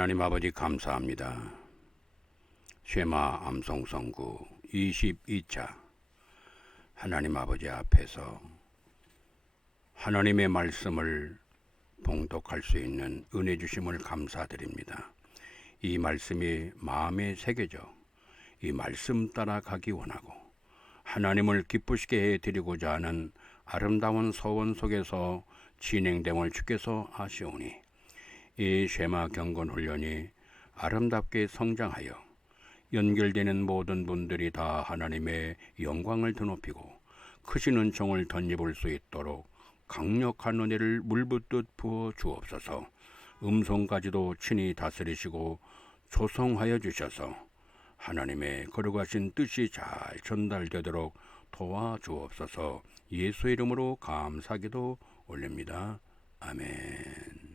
하나님 아버지 감사합니다. 쉐마 암송선구 22차 하나님 아버지 앞에서 하나님의 말씀을 봉독할 수 있는 은혜 주심을 감사드립니다. 이 말씀이 마음에 새겨져 이 말씀 따라 가기 원하고 하나님을 기쁘시게 해드리고자 하는 아름다운 서원 속에서 진행됨을 주께서 아시오니 이 쉐마 경건 훈련이 아름답게 성장하여 연결되는 모든 분들이 다 하나님의 영광을 드높이고 크신 은총을 덧입을 수 있도록 강력한 은혜를 물붓듯 부어 주옵소서. 음성까지도 친히 다스리시고 조성하여 주셔서 하나님의 거룩하신 뜻이 잘 전달되도록 도와주옵소서. 예수 이름으로 감사기도 올립니다. 아멘.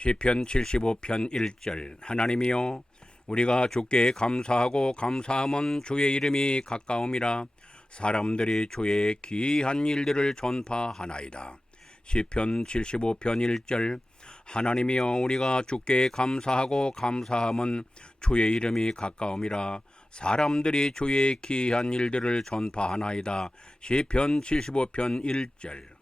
시편 75편 1절 하나님이여 우리가 주께 감사하고 감사함은 주의 이름이 가까움이라 사람들이 주의 기이한 일들을 전파하나이다. 시편 75편 1절 하나님이여 우리가 주께 감사하고 감사함은 주의 이름이 가까움이라 사람들이 주의 기이한 일들을 전파하나이다. 시편 75편 1절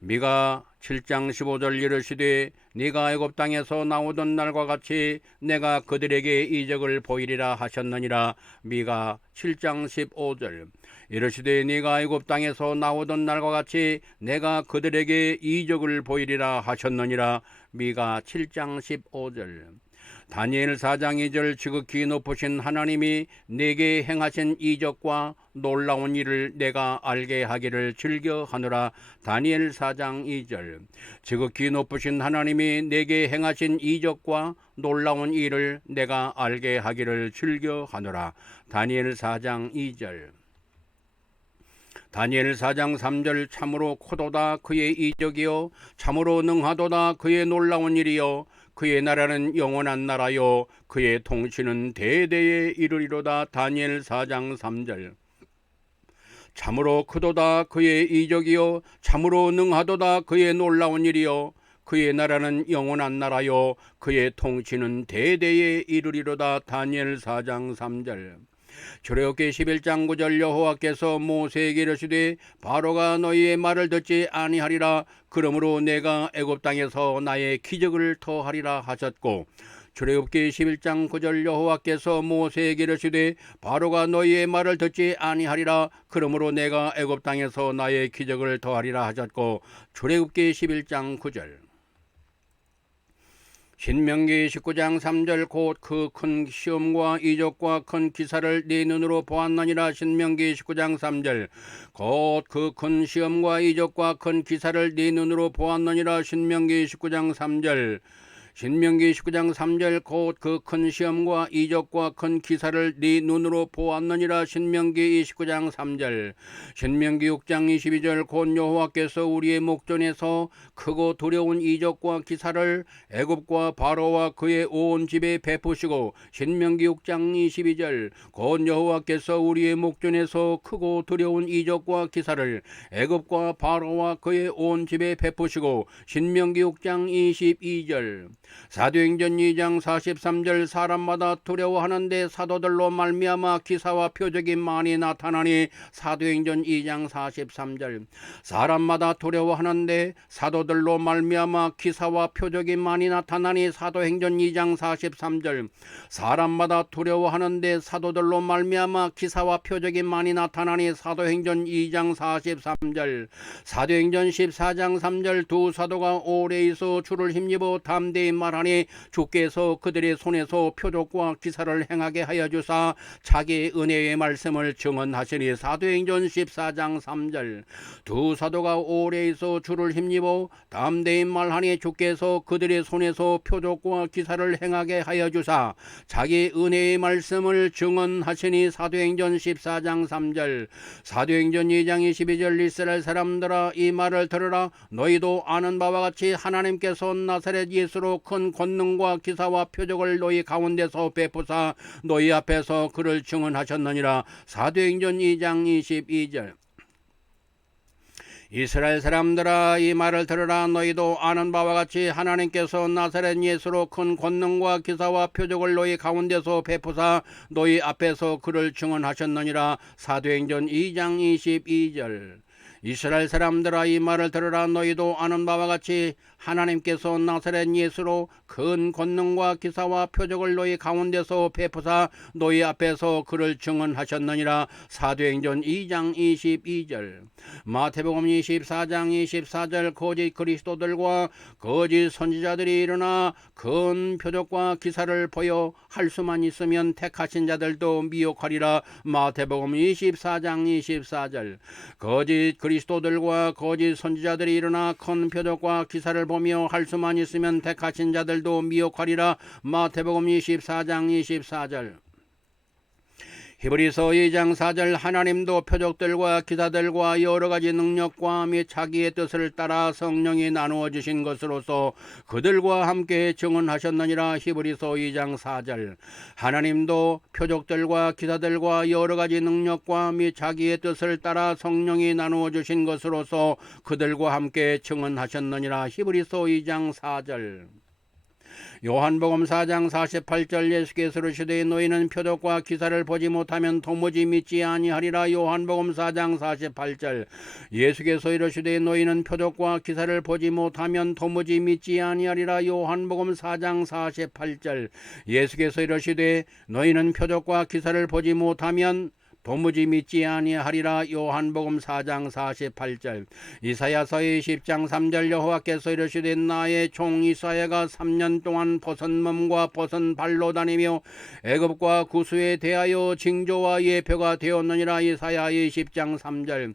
미가 7장 15절 이르시되 네가 애굽 땅에서 나오던 날과 같이 내가 그들에게 이적을 보이리라 하셨느니라. 미가 7장 15절 이르시되 네가 애굽 땅에서 나오던 날과 같이 내가 그들에게 이적을 보이리라 하셨느니라. 미가 7장 15절 다니엘 4장 2절 지극히 높으신 하나님이 내게 행하신 이적과 놀라운 일을 내가 알게 하기를 즐겨하노라. 다니엘 4장 2절 지극히 높으신 하나님이 내게 행하신 이적과 놀라운 일을 내가 알게 하기를 즐겨하노라. 다니엘 4장 2절 다니엘 4장 3절 참으로 크도다 그의 이적이요 참으로 능하도다 그의 놀라운 일이요 그의 나라는 영원한 나라요 그의 통치는 대대에 이르리로다. 다니엘 4장 3절 참으로 크도다 그의 이적이요 참으로 능하도다 그의 놀라운 일이요 그의 나라는 영원한 나라요 그의 통치는 대대에 이르리로다. 다니엘 4장 3절 출애굽기 11장 9절 여호와께서 모세에게 이르시되 바로가 너희의 말을 듣지 아니하리라. 그러므로 내가 애굽 땅에서 나의 기적을 터하리라 하셨고 출애굽기 11장 9절 여호와께서 모세에게 이르시되 바로가 너희의 말을 듣지 아니하리라. 그러므로 내가 애굽 땅에서 나의 기적을 더하리라 하셨고 출애굽기 11장 9절 신명기 19장 3절 곧 그 큰 시험과 이적과 큰 기사를 네 눈으로 보았느니라. 신명기 19장 3절 곧 그 큰 시험과 이적과 큰 기사를 네 눈으로 보았느니라. 신명기 19장 3절 신명기 19장 3절 곧 그 큰 시험과 이적과 큰 기사를 네 눈으로 보았느니라. 신명기 29장 3절 신명기 6장 22절 곧 여호와께서 우리의 목전에서 크고 두려운 이적과 기사를 애굽과 바로와 그의 온 집에 베푸시고 신명기 6장 22절 곧 여호와께서 우리의 목전에서 크고 두려운 이적과 기사를 애굽과 바로와 그의 온 집에 베푸시고 신명기 6장 22절 사도행전 2장 43절 사람마다 두려워하는데 사도들로 말미암아 기사와 표적이 많이 나타나니. 사도행전 2장 43절 사람마다 두려워하는데 사도들로 말미암아 기사와 표적이 많이 나타나니. 사도행전 2장 43절 사람마다 두려워하는데 사도들로 말미암아 기사와 표적이 많이 나타나니. 사도행전 2장 43절 사도행전 14장 3절 두 사도가 오래 있어 주를 힘입어 담대히 말하니 주께서 그들의 손에서 표적과 기사를 행하게 하여 주사 자기의 은혜의 말씀을 증언하시니. 사도행전 14장 3절 두 사도가 오래 있어 주를 힘입어 담대히 말하니 주께서 그들의 손에서 표적과 기사를 행하게 하여 주사 자기의 은혜의 말씀을 증언하시니. 사도행전 14장 3절 사도행전 2장 22절 이스라엘 사람들아 이 말을 들으라. 너희도 아는 바와 같이 하나님께서 나사렛 예수로 큰 권능과 기사와 표적을 너희 가운데서 베푸사 너희 앞에서 그를 증언하셨느니라. 사도행전 2장 22절 이스라엘 사람들아, 이 말을 들으라. 너희도 아는 바와 같이 하나님께서 나사렛 예수로 큰 권능과 기사와 표적을 너희 가운데서 베푸사 너희 앞에서 그를 증언하셨느니라. 사도행전 2장 22절. 이스라엘 사람들아, 이 말을 들으라. 너희도 아는 바와 같이 하나님께서 나사렛 예수로 큰 권능과 기사와 표적을 너희 가운데서 베푸사 너희 앞에서 그를 증언하셨느니라. 사도행전 2장 22절. 마태복음 24장 24절. 거짓 그리스도들과 거짓 선지자들이 일어나 큰 표적과 기사를 보여 할 수만 있으면 택하신 자들도 미혹하리라. 마태복음 24장 24절. 거짓 그리스도들과 거짓 선지자들이 일어나 큰 표적과 기사를 보며 할 수만 있으면 택하신 자들도 미혹하리라. 마태복음 24장 24절. 히브리서 2장 4절. 하나님도 표적들과 기사들과 여러가지 능력과 및 자기의 뜻을 따라 성령이 나누어 주신 것으로서 그들과 함께 증언하셨느니라. 히브리서 2장 4절. 하나님도 표적들과 기사들과 여러가지 능력과 및 자기의 뜻을 따라 성령이 나누어 주신 것으로서 그들과 함께 증언하셨느니라. 히브리서 2장 4절. 요한복음 4장 48절. 예수께서 이르시되 너희는 표적과 기사를 보지 못하면 도무지 믿지 아니하리라. 요한복음 4장 48절. 예수께서 이르시되 너희는 표적과 기사를 보지 못하면 도무지 믿지 아니하리라. 요한복음 4장 48절. 예수께서 이르시되 너희는 표적과 기사를 보지 못하면 도무지 믿지 아니하리라. 요한복음 4장 48절. 이사야서 20장 3절. 여호와께서 이르시되 나의 종 이사야가 3년 동안 벗은 몸과 벗은 발로 다니며 애굽과 구스에 대하여 징조와 예표가 되었느니라. 이사야 20장 3절.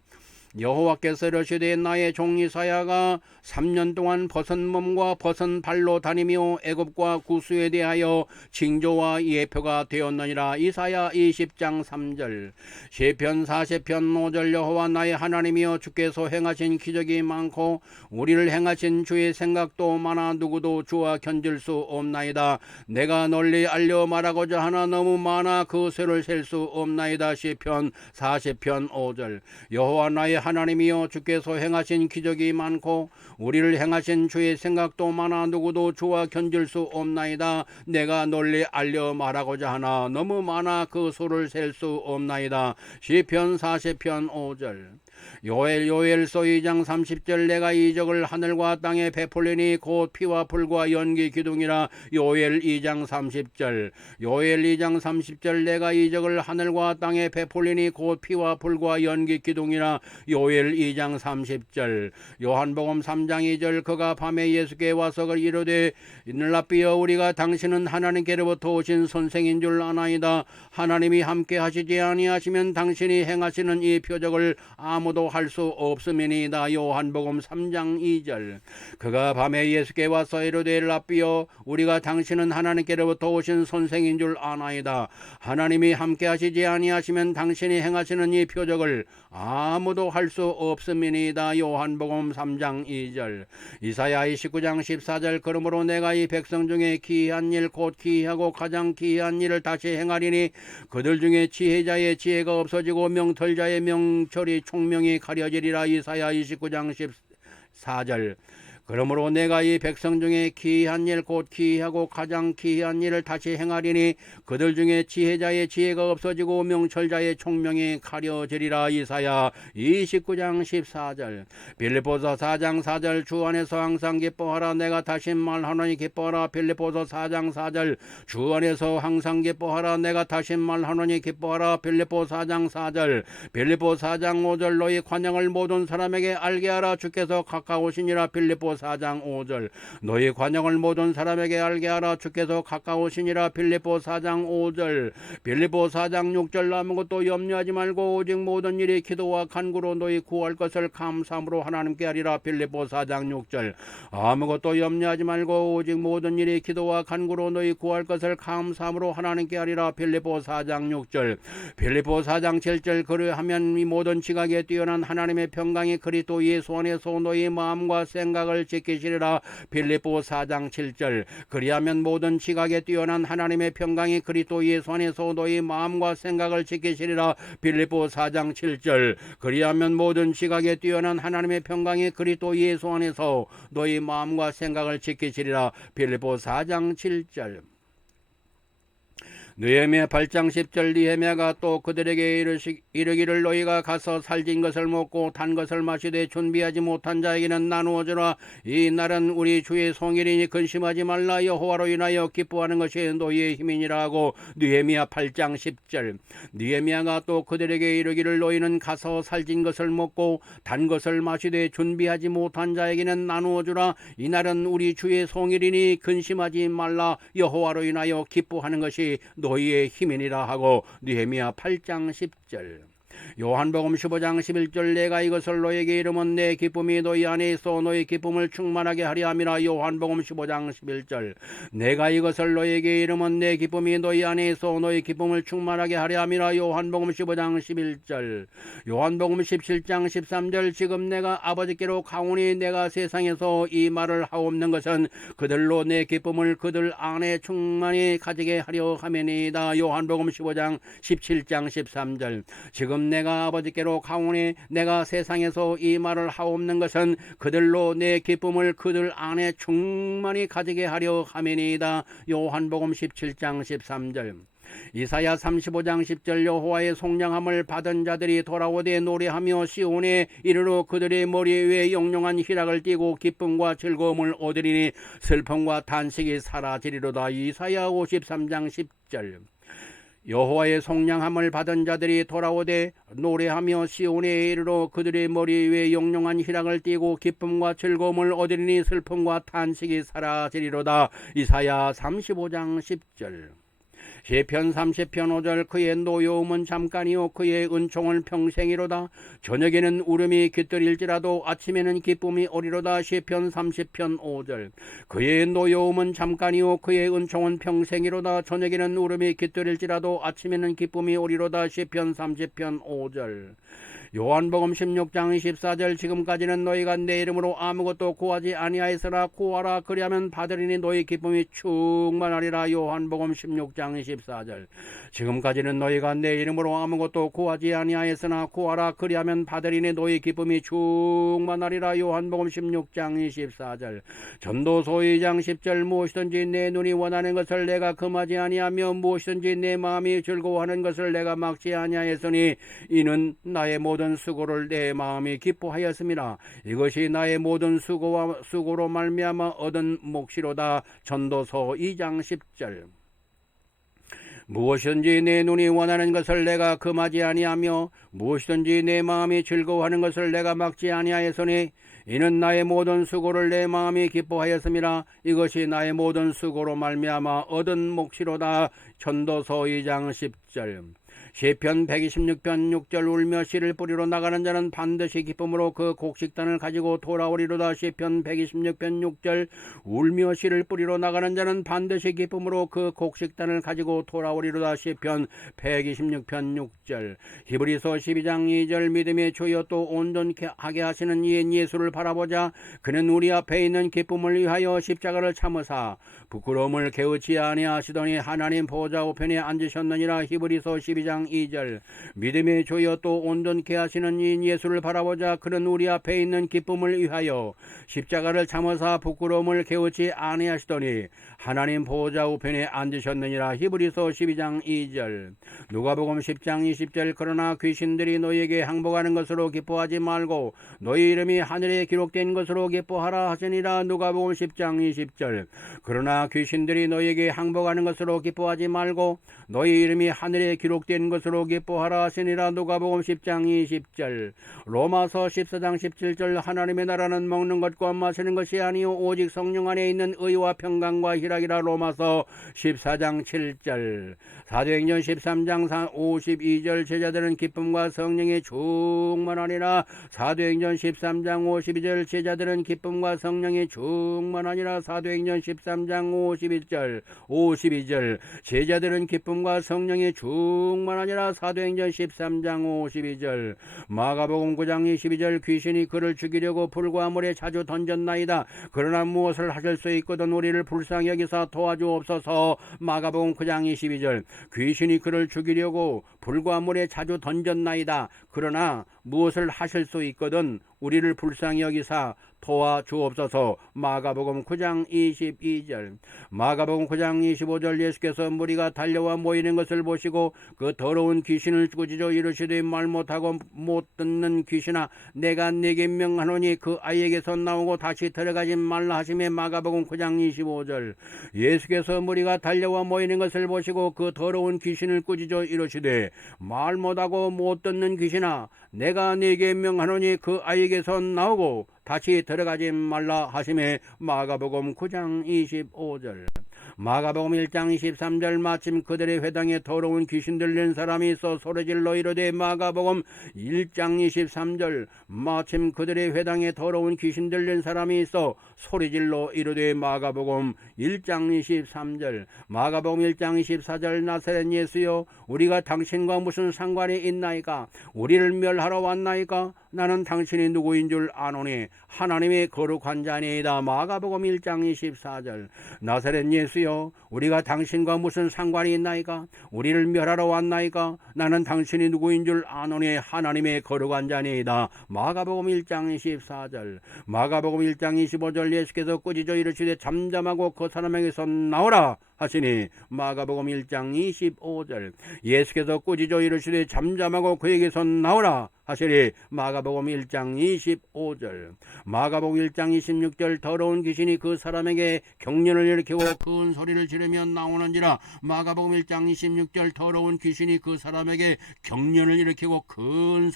여호와께서 이르시되 나의 종 이사야가 3년 동안 벗은 몸과 벗은 발로 다니며 애굽과 구스에 대하여 징조와 예표가 되었느니라. 이사야 20장 3절. 시편 40편 5절. 여호와 나의 하나님이여 주께서 행하신 기적이 많고 우리를 행하신 주의 생각도 많아 누구도 주와 견질 수 없나이다. 내가 널리 알려 말하고자 하나 너무 많아 그 쇠를 셀 수 없나이다. 시편 40편 5절. 여호와 나의 하나님이여 주께서 행하신 기적이 많고 우리를 행하신 주의 생각도 많아 누구도 주와 견질 수 없나이다. 내가 널리 알려 말하고자 하나 너무 많아 그 수를 셀 수 없나이다. 시편 40편 5절. 요엘서 2장 30절. 내가 이적을 하늘과 땅에 베풀리니 곧 피와 불과 연기 기둥이라. 요엘 2장 30절. 요엘 2장 30절. 내가 이적을 하늘과 땅에 베풀리니 곧 피와 불과 연기 기둥이라. 요엘 2장 30절. 요한복음 3장 2절. 그가 밤에 예수께 와서 이르되 랍비여 우리가 당신은 하나님께로부터 오신 선생인 줄 아나이다. 하나님이 함께 하시지 아니하시면 당신이 행하시는 이 표적을 아무도 할 수 없음이니이다. 요한복음 3장 2절. 그가 밤에 예수께 와서 이르되 랍비여 우리가 당신은 하나님께로부터 오신 선생인 줄 아나이다. 하나님이 함께 하시지 아니하시면 당신이 행하시는 이 표적을 아무도 할 수 없음이니이다. 요한복음 3장 2절. 이사야 29장 14절. 그러므로 내가 이 백성 중에 기이한 일 곧 기이하고 가장 기이한 일을 다시 행하리니 그들 중에 지혜자의 지혜가 없어지고 명철자의 명철이 총명이 가려지리라. 이사야 29장 14절. 그러므로 내가 이 백성 중에 기이한 일 곧 기이하고 가장 기이한 일을 다시 행하리니 그들 중에 지혜자의 지혜가 없어지고 명철자의 총명이 가려지리라. 이사야 29장 14절. 빌립보서 4장 4절. 주 안에서 항상 기뻐하라. 내가 다시 말하노니 기뻐하라. 빌립보서 4장 4절. 주 안에서 항상 기뻐하라. 내가 다시 말하노니 기뻐하라. 빌립보 4장 4절. 빌립보 4장 5절. 너희 관영을 모든 사람에게 알게 하라. 주께서 가까우시니라. 빌립보 4장 5절. 너희 관영을 모든 사람에게 알게 하라. 주께서 가까우시니라. 빌립보 4장 5절. 빌립보 4장 6절. 아무것도 염려하지 말고 오직 모든 일이 기도와 간구로 너희 구할 것을 감사함으로 하나님께 하리라. 빌립보 4장 6절. 아무것도 염려하지 말고 오직 모든 일이 기도와 간구로 너희 구할 것을 감사함으로 하나님께 하리라. 빌립보 4장 6절. 빌립보 4장 7절. 그리하면 이 모든 지각에 뛰어난 하나님의 평강이 그리스도 예수 안에서 너희 마음과 생각을 생각을 지키시리라. 빌립보 4장 7절. 그리하면 모든 지각에 뛰어난 하나님의 평강이 그리스도 예수 안에서 너희 마음과 생각을 지키시리라. 빌립보 4장 7절. 그리하면 모든 지각에 뛰어난 하나님의 평강이 그리스도 예수 안에서 너희 마음과 생각을 지키시리라. 빌립보 4장 7절. 느헤미야 8장 10절. 느헤미야가 또 그들에게 이르기를 너희가 가서 살진 것을 먹고 단 것을 마시되 준비하지 못한 자에게는 나누어 주라. 이 날은 우리 주의 성일이니 근심하지 말라. 여호와로 인하여 기뻐하는 것이 너희의 힘이니라 하고. 느헤미야 8장 10절. 느헤미야가 또 그들에게 이르기를 너희는 가서 살진 것을 먹고 단 것을 마시되 준비하지 못한 자에게는 나누어 주라. 이 날은 우리 주의 성일이니 근심하지 말라. 여호와로 인하여 기뻐하는 것이 너희의 힘이니라 하고. 느헤미야 8장 10절. 요한복음 15장 11절. 내가 이것을 너에게 이르면 내 기쁨이 너희 안에 있어 너희 기쁨을 충만하게 하려 함이라. 요한복음 15장 11절. 내가 이것을 너에게 이르면 내 기쁨이 너희 안에 있어 너희 기쁨을 충만하게 하려 함이라. 요한복음 15장 11절. 요한복음 17장 13절. 지금 내가 아버지께로 가오니 내가 세상에서 이 말을 하옵는 것은 그들로 내 기쁨을 그들 안에 충만히 가지게 하려 함이니이다. 요한복음 15장 17장 13절. 지금 내가 아버지께로 가오니 내가 세상에서 이 말을 하옵는 것은 그들로 내 기쁨을 그들 안에 충만히 가지게 하려 함이니이다. 요한복음 17장 13절. 이사야 35장 10절. 여호와의 속량함을 받은 자들이 돌아오되 노래하며 시온에 이르러 그들의 머리 위에 영롱한 희락을 띠고 기쁨과 즐거움을 얻으리니 슬픔과 탄식이 사라지리로다. 이사야 53장 10절. 여호와의 속량함을 받은 자들이 돌아오되 노래하며 시온에 이르러 그들의 머리 위에 영롱한 희락을 띠고 기쁨과 즐거움을 얻으리니 슬픔과 탄식이 사라지리로다. 이사야 35장 10절. 시편 30편 5절. 그의 노여움은 잠깐이요 그의 은총은 평생이로다. 저녁에는 울음이 깃들일지라도 아침에는 기쁨이 오리로다. 시편 30편 5절. 그의 노여움은 잠깐이요 그의 은총은 평생이로다. 저녁에는 울음이 깃들일지라도 아침에는 기쁨이 오리로다. 시편 30편 5절. 요한복음 16장 24절. 지금까지는 너희가 내 이름으로 아무것도 구하지 아니하였으나 구하라 그리하면 받으리니 너희 기쁨이 충만하리라. 요한복음 16장 24절. 지금까지는 너희가 내 이름으로 아무것도 구하지 아니하였으나 구하라 그리하면 받으리니 너희 기쁨이 충만하리라. 요한복음 16장 24절. 전도서 2장 10절. 무엇이든지 내 눈이 원하는 것을 내가 금하지 아니하며 무엇이든지 내 마음이 즐거워하는 것을 내가 막지 아니하였으니 이는 나의 모든 수고를 내 마음이 기뻐하였습니다. 이것이 나의 모든 수고로 말미암아 얻은 몫이로다. 전도서 2장 10절. 무엇이든지 내 눈이 원하는 것을 내가 금하지 아니하며 무엇이든지 내 마음이 즐거워하는 것을 내가 막지 아니하였으니 이는 나의 모든 수고를 내 마음이 기뻐하였습니다. 이것이 나의 모든 수고로 말미암아 얻은 몫이로다. 전도서 2장 10절. 시편 126편 6절. 울며 씨를 뿌리러 나가는 자는 반드시 기쁨으로 그 곡식단을 가지고 돌아오리로다. 시편 126편 6절. 울며 씨를 뿌리러 나가는 자는 반드시 기쁨으로 그 곡식단을 가지고 돌아오리로다. 시편 126편 6절. 히브리서 12장 2절. 믿음의 주여 또 온전케 하게 하시는 이인 예수를 바라보자. 그는 우리 앞에 있는 기쁨을 위하여 십자가를 참으사 부끄러움을 개의치 아니하시더니 하나님 보좌 우편에 앉으셨느니라. 히브리서 12장 2절. 믿음의 주여 또 온전케 하시는 이인 예수를 바라보자. 그는 우리 앞에 있는 기쁨을 위하여 십자가를 참으사 부끄러움을 개의치 아니하시더니 하나님 보좌 우편에 앉으셨느니라. 히브리서 12장 2절. 누가복음 10장 20절. 그러나 귀신들이 너희에게 항복하는 것으로 기뻐하지 말고 너희 이름이 하늘에 기록된 것으로 기뻐하라 하시니라. 누가복음 10장 20절. 그러나 귀신들이 너희에게 항복하는 것으로 기뻐하지 말고 너희 이름이 하늘에 기록된 것으로 기뻐하라 하시니라. 누가복음 10장 20절. 로마서 14장 17절. 하나님의 나라는 먹는 것과 마시는 것이 아니요 오직 성령 안에 있는 의와 평강과 희락이라. 로마서 14장 7절. 사도행전 13장 52절. 제자들은 기쁨과 성령에 충만하니라. 사도행전 13장 52절. 제자들은 기쁨과 성령에 충만하니라. 사도행전 13장 52절. 제자들은 기쁨과 성령에 충만하니라. 아니라 사도행전 13장 52절. 마가복음 9장 22절. 귀신이 그를 죽이려고 불과 물에 자주 던졌나이다. 그러나 무엇을 하실 수 있거든 우리를 불쌍히 여기사 도와주옵소서. 마가복음 9장 22절. 귀신이 그를 죽이려고 불과 물에 자주 던졌나이다. 그러나 무엇을 하실 수 있거든 우리를 불쌍히 여기사 도와주옵소서. 마가복음 9장 22절. 마가복음 9장 25절. 예수께서 무리가 달려와 모이는 것을 보시고 그 더러운 귀신을 꾸짖어 이르시되 말 못하고 못 듣는 귀신아 내가 네게 명하노니 그 아이에게서 나오고 다시 들어가지 말라 하시매. 마가복음 9장 25절. 예수께서 무리가 달려와 모이는 것을 보시고 그 더러운 귀신을 꾸짖어 이르시되 말 못하고 못 듣는 귀신아 내가 네게 명하노니 그 아이에게서 나오고 다시 들어가지 말라 하시매. 마가복음 9장 25절. 마가복음 1장 23절. 마침 그들의 회당에 더러운 귀신 들린 사람이 있어 소리질러 이르되. 마가복음 1장 23절. 마침 그들의 회당에 더러운 귀신 들린 사람이 있어 소리질러 이르되. 마가복음 1장 23절. 마가복음 1장 24절. 나사렛 예수여 우리가 당신과 무슨 상관이 있나이까? 우리를 멸하러 왔나이까? 나는 당신이 누구인 줄 아노니 하나님의 거룩한 자니이다. 마가복음 1장 24절. 나사렛 예수여 우리가 당신과 무슨 상관이 있나이까? 우리를 멸하러 왔나이까? 나는 당신이 누구인 줄 아노니 하나님의 거룩한 자니이다. 마가복음 1장 24절. 마가복음 1장 25절. 예수께서 꾸짖어 이르시되 잠잠하고 그 사람에게서 나오라 하시니. 마가복음 1장 25절. 예수께서 꾸짖어 이르시되 잠잠하고 그에게서 나오라 하시니. 마가복음 1장 25절. 마가복음 1장 26절. 더러운 귀신이 그 사람에게 경련을 일으키고 큰 소리를 지르며 나오는지라. 마가복음 1장 26절. 더러운 귀신이 그 사람에게 경련을 일으키고 큰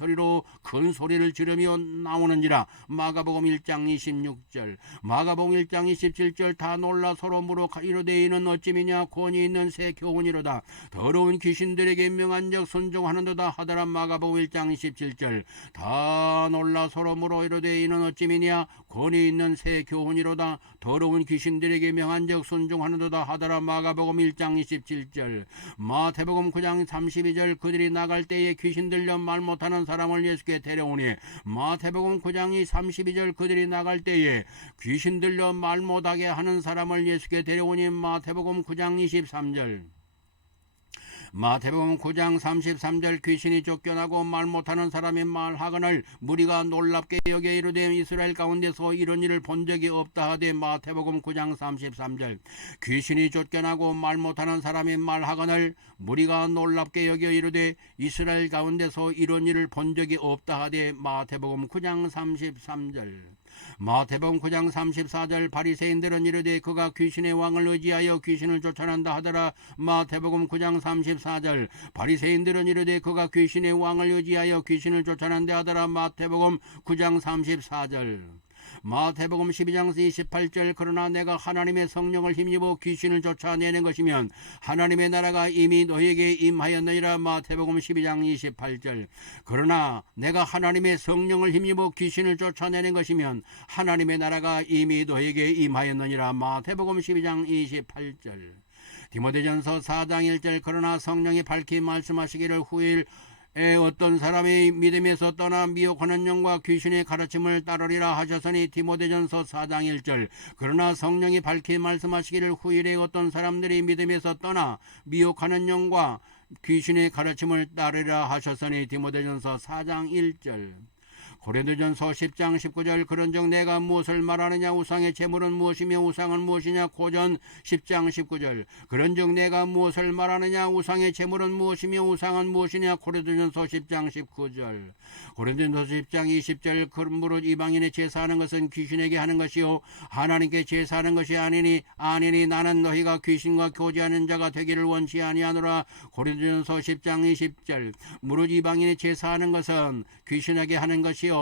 소리를 지르며 나오는지라. 마가복음 1장 26절. 마가복음 1장 27절. 다 놀라 서로 물어 이르되 이는 어찌미냐 권위 있는 새 교훈이로다. 더러운 귀신들에게 명한즉 순종하는도다 하더라. 마가복음 1장 27절. 다 놀라 서로 물어 이르되 이는 어찌미냐 권위 있는 새 교훈이로다. 더러운 귀신들에게 명한즉 순종하는도다 하더라. 마가복음 1장 27절. 마태복음 9장 32절. 그들이 나갈 때에 귀신 들려 말 못하는 사람을 예수께 데려오니. 마태복음 9장 32절. 그들이 나갈 때에 귀신 들려 말 못하게 하는 사람을 예수께 데려오니. 마태복음 9장 23절. 마태복음 9장 33절. 귀신이 쫓겨나고 말 못하는 사람이 말하거늘 무리가 놀랍게 여겨 이르되 이스라엘 가운데서 이런 일을 본 적이 없다 하되. 마태복음 9장 33절. 귀신이 쫓겨나고 말 못하는 사람이 말하거늘 무리가 놀랍게 여겨 이르되 이스라엘 가운데서 이런 일을 본 적이 없다 하되. 마태복음 9장 33절. 마태복음 9장 34절. 바리새인들은 이르되 그가 귀신의 왕을 의지하여 귀신을 쫓아낸다 하더라. 마태복음 9장 34절. 바리새인들은 이르되 그가 귀신의 왕을 의지하여 귀신을 쫓아낸다 하더라. 마태복음 9장 34절. 마태복음 12장 28절. 그러나 내가 하나님의 성령을 힘입어 귀신을 쫓아내는 것이면 하나님의 나라가 이미 너에게 임하였느니라. 마태복음 12장 28절. 그러나 내가 하나님의 성령을 힘입어 귀신을 쫓아내는 것이면 하나님의 나라가 이미 너에게 임하였느니라. 마태복음 12장 28절. 디모데전서 4장 1절. 그러나 성령이 밝히 말씀하시기를 후일 어떤 사람이 믿음에서 떠나 미혹하는 영과 귀신의 가르침을 따르리라 하셨으니. 디모데전서 4장 1절. 그러나 성령이 밝히 말씀하시기를 후일에 어떤 사람들이 믿음에서 떠나 미혹하는 영과 귀신의 가르침을 따르리라 하셨으니. 디모데전서 4장 1절. 고린도전서 10장 19절. 그런즉 내가 무엇을 말하느냐 우상의 제물은 무엇이며 우상은 무엇이냐. 고전 10장 19절. 그런즉 내가 무엇을 말하느냐 우상의 제물은 무엇이며 우상은 무엇이냐. 고린도전서 10장 19절. 고린도전서 10장 20절. 그러므로 이방인의 제사하는 것은 귀신에게 하는 것이요 하나님께 제사하는 것이 아니니 나는 너희가 귀신과 교제하는 자가 되기를 원치 아니하노라. 고린도전서 10장 20절. 무릇 이방인의 제사하는 것은 귀신에게 하는 것이요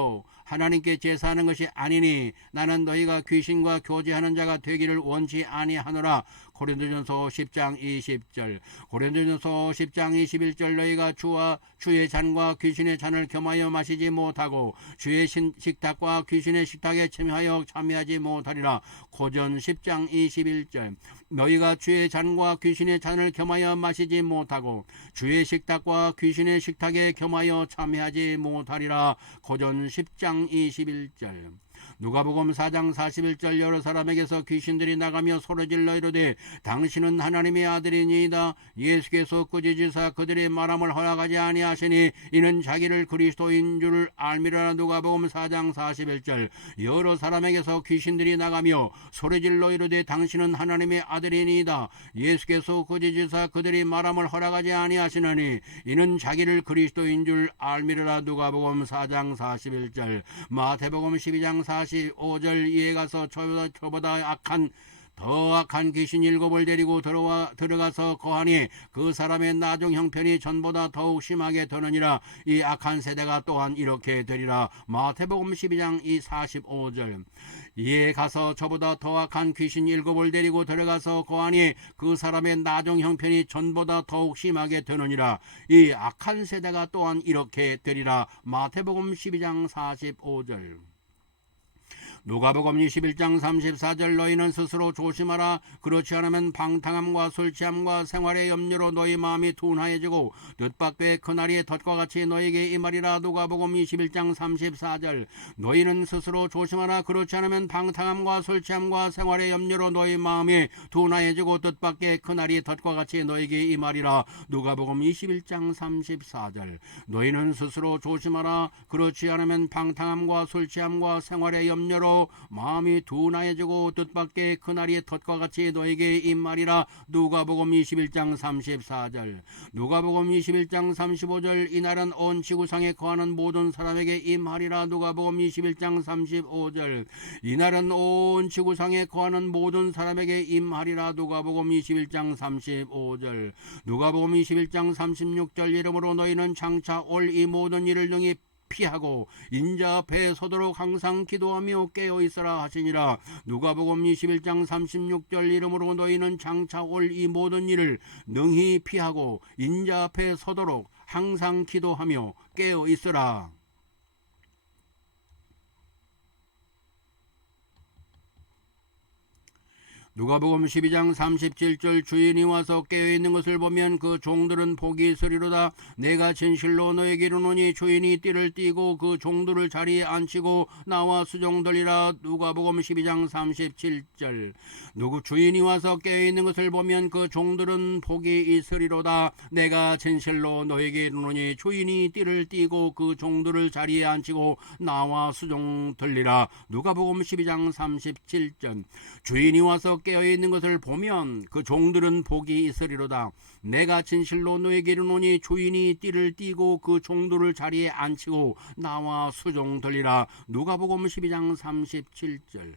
하나님께 제사하는 것이 아니니 나는 너희가 귀신과 교제하는 자가 되기를 원치 아니하노라. 고린도전서 10장 20절. 고린도전서 10장 21절. 너희가 주와 주의 잔과 귀신의 잔을 겸하여 마시지 못하고 주의 식탁과 귀신의 식탁에 참여하지 못하리라. 고전 10장 21절. 너희가 주의 잔과 귀신의 잔을 겸하여 마시지 못하고 주의 식탁과 귀신의 식탁에 겸하여 참여하지 못하리라. 고전 10장 21절. 누가복음 4장 41절. 여러 사람에게서 귀신들이 나가며 소리질러 이르되 당신은 하나님의 아들이니이다. 예수께서 꾸짖으사 그들의 말함을 허락하지 아니하시니 이는 자기를 그리스도인 줄 알미라. 누가복음 4장 41절. 여러 사람에게서 귀신들이 나가며 소리질러 이르되 당신은 하나님의 아들이니이다. 예수께서 꾸짖으사 그들의 말함을 허락하지 아니하시니 이는 자기를 그리스도인 줄 알미라. 누가복음 4장 41절. 마태복음 12장 45절. 이에 가서 저보다 더 악한 귀신 7을 데리고 들어가서 거하니 그 사람의 나중 형편이 전보다 더욱 심하게 되느니라. 이 악한 세대가 또한 이렇게 되리라. 마태복음 12장 45절. 이에 가서 저보다 더 악한 귀신 7을 데리고 들어가서 거하니 그 사람의 나중 형편이 전보다 더욱 심하게 되느니라. 이 악한 세대가 또한 이렇게 되리라. 마태복음 12장 45절. 누가복음 21장 34절. 너희는 스스로 조심하라. 그렇지 않으면 방탕함과 술 취함과 생활의 염려로 너희 마음이 둔하여지고 뜻밖의 그날이 덫과 같이 너희에게 임하리라. 누가복음 21장 34절. 너희는 스스로 조심하라. 그렇지 않으면 방탕함과 술 취함과 생활의 염려로 너희 마음이 둔하여지고 뜻밖의 그날이 덫과 같이 너희에게 임하리라. 누가복음 21장 34절. 너희는 스스로 조심하라. 그렇지 않으면 방탕함과 술 취함과 생활의 염려로 마음이 둔하여지고 뜻밖의 그날이 덫과 같이 너에게 임하리라. 누가복음 21장 34절. 누가복음 21장 35절. 이날은 온 지구상에 거하는 모든 사람에게 임하리라. 누가복음 21장 35절. 이날은 온 지구상에 거하는 모든 사람에게 임하리라. 누가복음 21장 35절. 누가복음 21장 36절. 이러므로 너희는 장차 올 이 모든 일을 능히 피하고 인자 앞에 서도록 항상 기도하며 깨어있으라 하시니라. 누가복음 21장 36절. 이러므로 너희는 장차 올 이 모든 일을 능히 피하고 인자 앞에 서도록 항상 기도하며 깨어있으라. 누가복음 12장 37절. 주인이 와서 깨어있는 것을 보면 그 종들은 복이 있으리로다. 내가 진실로 너에게 이르노니 주인이 띠를 띠고 그 종들을 자리에 앉히고 나와 수종들이라. 누가복음 12장 37절. 주인이 와서 깨어있는 것을 보면 그 종들은 복이 있으리로다. 내가 진실로 너에게 이르노니 주인이 띠를 띠고 그 종들을 자리에 앉히고 나와 수종들리라. 누가복음 12장 37절. 주인이 와서 깨어있는 것을 보면 그 종들은 복이 있으리로다. 내가 진실로 너에게 이르노니 주인이 띠를 띠고 그 종들을 자리에 앉히고 나와 수종들리라. 누가복음 12장 37절.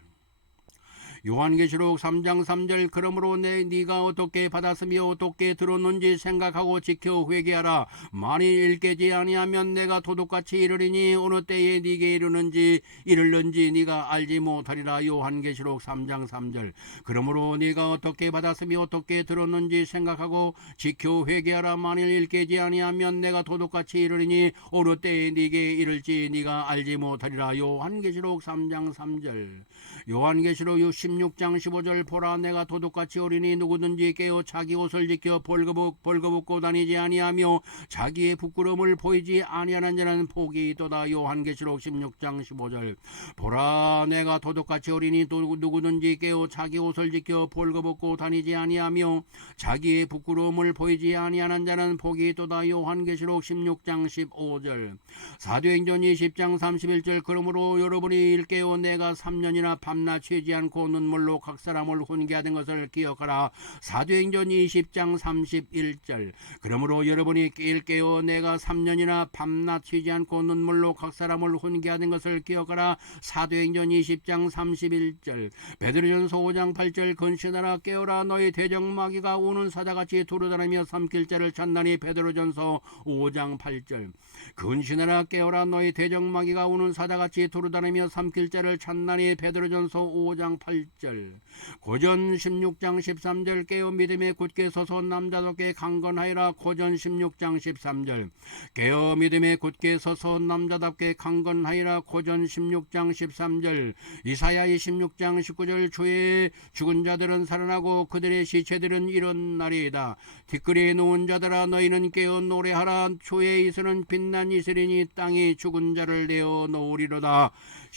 요한계시록 3장 3절. 그러므로 네가 어떻게 받았으며 어떻게 들었는지 생각하고 지켜 회개하라. 만일 읽게지 아니하면 내가 도둑같이 이르리니 어느 때에 네게 이르는지 네가 알지 못하리라. 요한계시록 3장 3절. 그러므로 네가 어떻게 받았으며 어떻게 들었는지 생각하고 지켜 회개하라. 만일 읽게지 아니하면 내가 도둑같이 이르리니 어느 때에 네게 이를지 네가 알지 못하리라. 요한계시록 3장 3절. 요한계시록 16장 15절. 보라 내가 도둑같이 오리니 누구든지 깨어 자기 옷을 지켜 벌거벗고 다니지 아니하며 자기의 부끄러움을 보이지 아니하는 자는 복이 있도다. 요한계시록 16장 15절. 보라 내가 도둑같이 오리니 누구든지 깨어 자기 옷을 지켜 벌거벗고 다니지 아니하며 자기의 부끄러움을 보이지 아니하는 자는 복이 있도다. 요한계시록 16장 15절. 사도행전 20장 31절. 그러므로 여러분이 일깨어 내가 3년이나 밤낮 쉬지 않고 눈물로 각 사람을 훈계하던 것을 기억하라. 사도행전 20장 31절. 그러므로 여러분이 깨어 내가 3년이나 밤낮 쉬지 않고 눈물로 각 사람을 훈계하던 것을 기억하라. 사도행전 20장 31절. 베드로전서 5장 8절. 근신하라 깨어라 너희 대적마귀가 우는 사자같이 두루다니며 삼킬 자를 찾나니. 베드로전서 5장 8절. 근신하라 깨어라 너희 대적마귀가 우는 사자같이 두루다니며 삼킬 자를 찾나니. 베드로전서 5장 8절. 고전 16장 13절. 깨어 믿음에 굳게 서서 남자답게 강건하여라. 고전 16장 13절. 깨어 믿음에 굳게 서서 남자답게 강건하여라. 고전 16장 13절. 이사야 26장 19절. 주의 죽은 자들은 살아나고 그들의 시체들은 이런 날이다. 뒷거리에 누운 자들아 너희는 깨어 노래하라. 주의 이슬은 빛난 이슬이니 땅이 죽은 자를 내어 놓으리로다.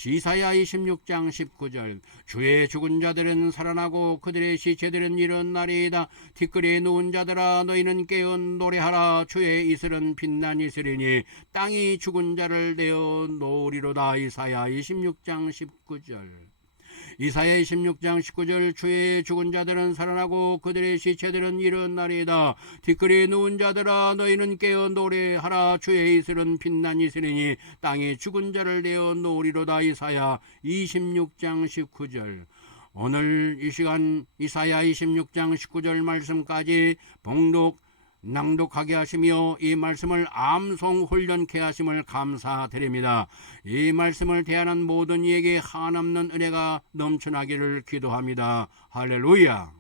이사야 26장 19절. 주의 죽은 자들은 살아나고 그들의 시체들은 이런 날이다. 뒷거리에 누운 자들아 너희는 깨어 노래하라. 주의 이슬은 빛난 이슬이니 땅이 죽은 자를 내어 놓으리로다. 이사야 26장 19절. 이사야 26장 19절. 주의 죽은 자들은 살아나고 그들의 시체들은 이런 날이다. 뒷거리에 누운 자들아 너희는 깨어 노래하라. 주의 이슬은 빛난 이슬이니 땅이 죽은 자를 내어 놓으리로다. 이사야 26장 19절. 오늘 이 시간 이사야 26장 19절 말씀까지 봉독 낭독하게 하시며 이 말씀을 암송 훈련케 하심을 감사드립니다. 이 말씀을 대하는 모든 이에게 한없는 은혜가 넘쳐나기를 기도합니다. 할렐루야.